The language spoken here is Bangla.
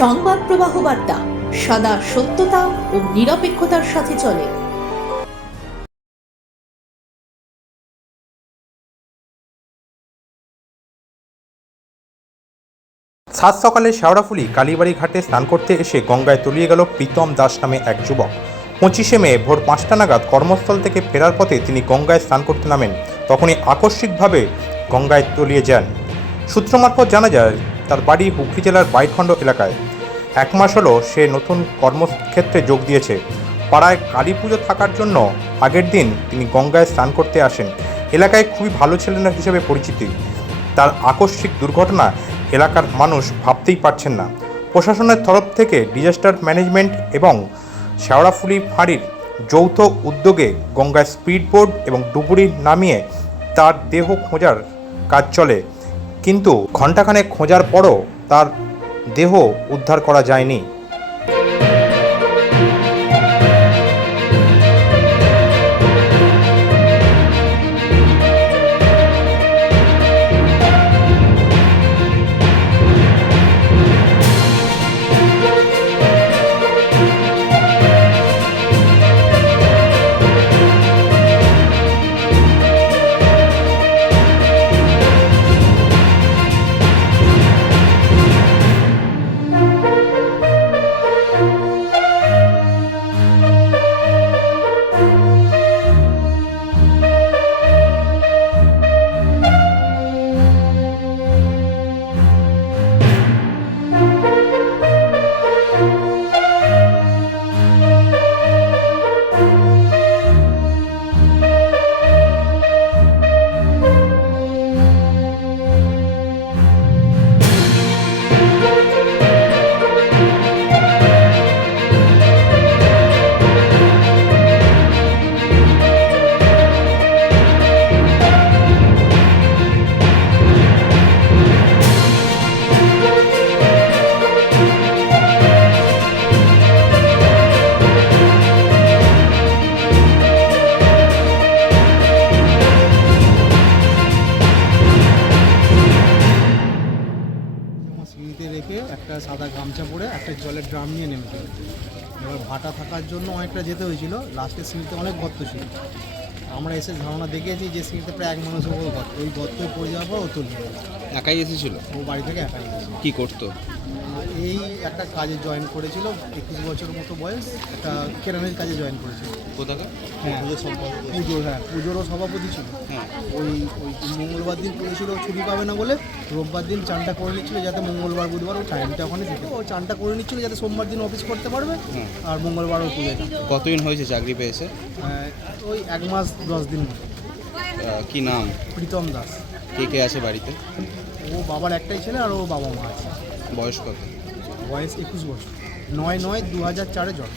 সংবাদ প্রবাহ বার্তা, সদা সত্যতা ও নিরপেক্ষতার সাথে চলে। সাত সকালে শেওড়াফুলি কালীবাড়ি ঘাটে স্নান করতে এসে গঙ্গায় তলিয়ে গেল প্রীতম দাস নামে এক যুবক। পঁচিশে মে ভোর পাঁচটা নাগাদ কর্মস্থল থেকে ফেরার পথে তিনি গঙ্গায় স্নান করতে নামেন। তখনই আকস্মিকভাবে গঙ্গায় তলিয়ে যান। সূত্র মারফত জানা যায় তার বাড়ি হুগলি জেলার বাইখণ্ড এলাকায়। এক মাস হলো সে নতুন কর্মক্ষেত্রে যোগ দিয়েছে। পাড়ায় কালী পুজো থাকার জন্য আগের দিন তিনি গঙ্গায় স্নান করতে আসেন। এলাকায় খুবই ভালো ছেলে হিসেবে পরিচিতি। তার আকস্মিক দুর্ঘটনা এলাকার মানুষ ভাবতেই পারছেন না। প্রশাসনের তরফ থেকে ডিজাস্টার ম্যানেজমেন্ট এবং শেওড়াফুলি ফাঁড়ির যৌথ উদ্যোগে গঙ্গায় স্পিড বোর্ড এবং ডুবুরি নামিয়ে তার দেহ খোঁজার কাজ চলে। কিন্তু ঘণ্টাখানেক খোঁজার পরও তার দেহ উদ্ধার করা যায়নি। রেখে একটা সাদা গামছা পরে একটা জলের ড্রাম নিয়ে নেমে গেল এবার ভাটা থাকার জন্য অনেকটা যেতে হয়েছিল। লাস্টের সিঁড়িতে অনেক গর্ত ছিল। আমরা এসে ধারণা দেখেছি যে সিঁড়িতে প্রায় এক মানুষ ওপর গর্ত ওই গর্তে পড়ে যাওয়ার পর ও তুলবে। একাই এসেছিল? ও বাড়ি থেকে একাই। কি করতো? এই একটা কাজে জয়েন করেছিল একুশ বছর মতো বয়স একটা কেরানের কাজে জয়েন করেছিল। হ্যাঁ পুজো হ্যাঁ পুজোরও সভাপতি ছিল। হ্যাঁ। ওই ওই মঙ্গলবার দিন করেছিল ছুটি পাবে না বলে রোববার দিন চানটা করে নিচ্ছিল যাতে মঙ্গলবার বুধবার ও টাইমটা ওখানে দিতে ও চানটা করে নিচ্ছিল যাতে সোমবার দিন অফিস করতে পারবে আর মঙ্গলবার ও পুজো কতদিন হয়েছে চাকরি পেয়েছে? ওই এক মাস দশ দিন মতো। কি নাম? প্রীতম দাস। কে কে আছে বাড়িতে? ও বাবার একটাই ছেলে আর ও বাবা মা আছে। বয়স কত? বয়স একুশ বছর। নয় নয় দু হাজার চারে জন্ম।